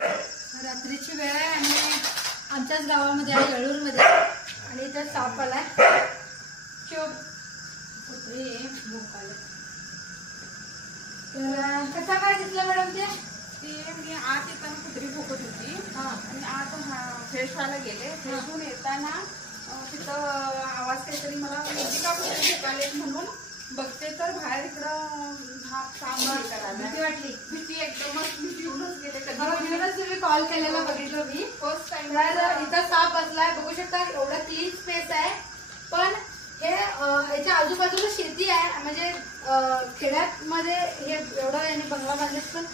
रात्रीची वेळ आहे आणि आमच्याच गावामध्ये आहे येळूरमध्ये आणि इथे साप आलाय. तर कसा काय दिसला मॅडम ते? मी आत येताना कुत्री भोकत होती आणि आत फ्रेश व्हायला गेले. फ्रेश होऊन येताना तिथं आवाज काहीतरी मला वेगळी का भोकाले म्हणून बघते तर बाहेर इकडं भीती वाटली. भीती एकदमच भीती येऊनच गेले. तुम्ही कॉल केलेला बघितलं मी फर्स्ट टाइम. इथं साप बसलाय बघू शकता. एवढं क्लीन स्पेस आहे पण हे याच्या आजूबाजूला शेती आहे म्हणजे खेड्यात मध्ये हे एवढं यांनी बंगला बांधले पण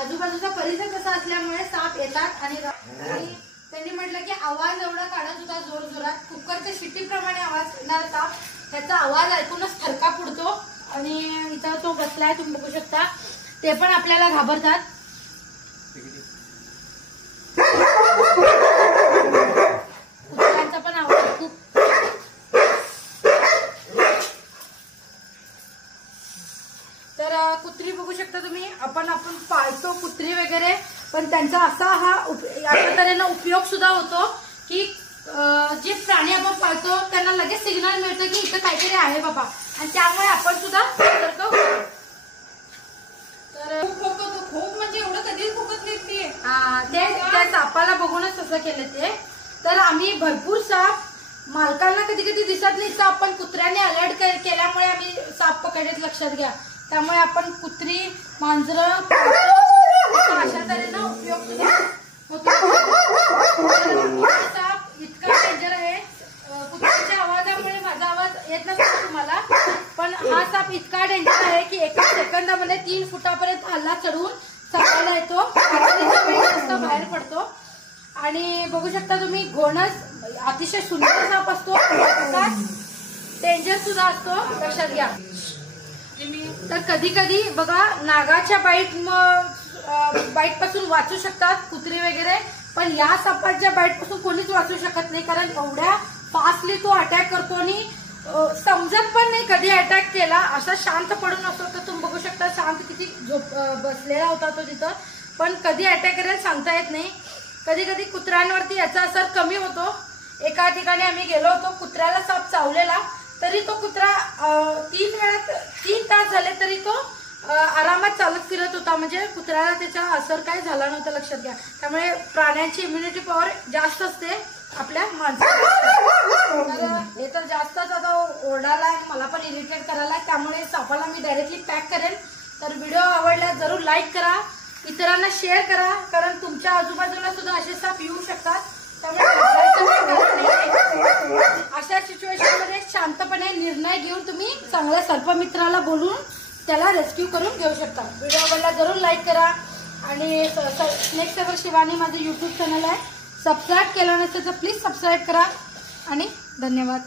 आजूबाजूचा परिसर कसा असल्यामुळे साप येतात. आणि त्यांनी म्हटलं की आवाज एवढा काढत होता जोर जोरात कुकरच्या शिट्टीप्रमाणे आवाज येणार साप. त्याचा आवाज ऐकूनच थरका फुडतो आणि इथं तो बसलाय तुम्ही बघू शकता. ते पण आपल्याला घाबरतात. कुत्र्यांचा पण आवाज खूप. तर कुत्री बघू शकता तुम्ही. आपण पाळतो कुत्री वगैरे पण त्यांचा असा हा अशा तऱ्हेनं उपयोग सुद्धा होतो की जे प्राणी आपण पाळतो त्यांना लगेच सिग्नल मिळतं की इथं काहीतरी आहे बाबा आणि त्यामुळे आपण सुद्धा सतर्क होतो. तर खूप म्हणजे एवढं कधीच भोकत नाही ते. त्या सापाला बघूनच तसं केलं ते. तर आम्ही भरपूर साप मालकांना कधी कधी दिसत नाही साप पण कुत्र्याने अलर्ट केल्यामुळे आम्ही साप पकडत लक्षात घ्या. त्यामुळे आपण कुत्री मांजरं अशा तऱ्हेनं उपयोग सुद्धा होतो. साप इतका डेंजर आहे. कुत्र्याच्या आवाजामुळे माझा आवाज येत नसतो तुम्हाला पण हा साप इतका डेंजर आहे की एका सेकंदामध्ये 3 फुटापर्यंत हल्ला चढवून सापाला येतो. बाहेर पडतो आणि बघू शकता तुम्ही. घोणस अतिशय सुंदर साप असतो डेंजर सुद्धा असतो लक्षात घ्या. तर कधी कधी बघा नागाच्या बाईट पासून वाचू शकतात कुत्री वगैरे पण या सापाच्या बाईट पासून कोणीच वाचू शकत नाही कारण एवढ्या फास्टली तो अटॅक करतो आणि समजत पण नाही कधी अटॅक केला. असा शांत पडून असतो तर तुम्ही बघू शकता शांत किती बसलेला होता तो तिथं पण कधी अटॅक करेल सांगता येत नाही. कधी कधी कुत्र्यांवरती याचा असर कमी होतो. एका ठिकाणी आम्ही गेलो होतो कुत्र्याला साप चावलेला तरी तो कुत्रा 3 तास झाले तरी तो आरामात चालत फिरत होता म्हणजे कुत्र्याला त्याचा असर काय झाला नव्हता लक्षात घ्या. त्यामुळे प्राण्यांची इम्युनिटी पॉवर जास्त असते आपल्या माणसाला. हे तर जास्तच आता ओरडाला आणि मला पण इरिटेट करायला त्यामुळे सापाला मी डायरेक्टली पॅक करेन. तर व्हिडिओ आवडला जरूर लाईक करा इतरांना शेअर करा कारण तुमच्या आजूबाजूला सुद्धा असे साप येऊ शकतात. त्यामुळे अशा सिच्युएशन मध्ये शांतपणे निर्णय घेऊन तुम्ही चांगल्या सर्पमित्राला बोलून त्याला रेस्क्यू करून घेऊ शकता. व्हिडिओ आवडला जरूर लाईक करा आणि स्नेक सवर शिवानी माझं YouTube चॅनल आहे. सबस्क्राईब केलं नसेल तर प्लीज सबस्क्राईब करा आणि धन्यवाद.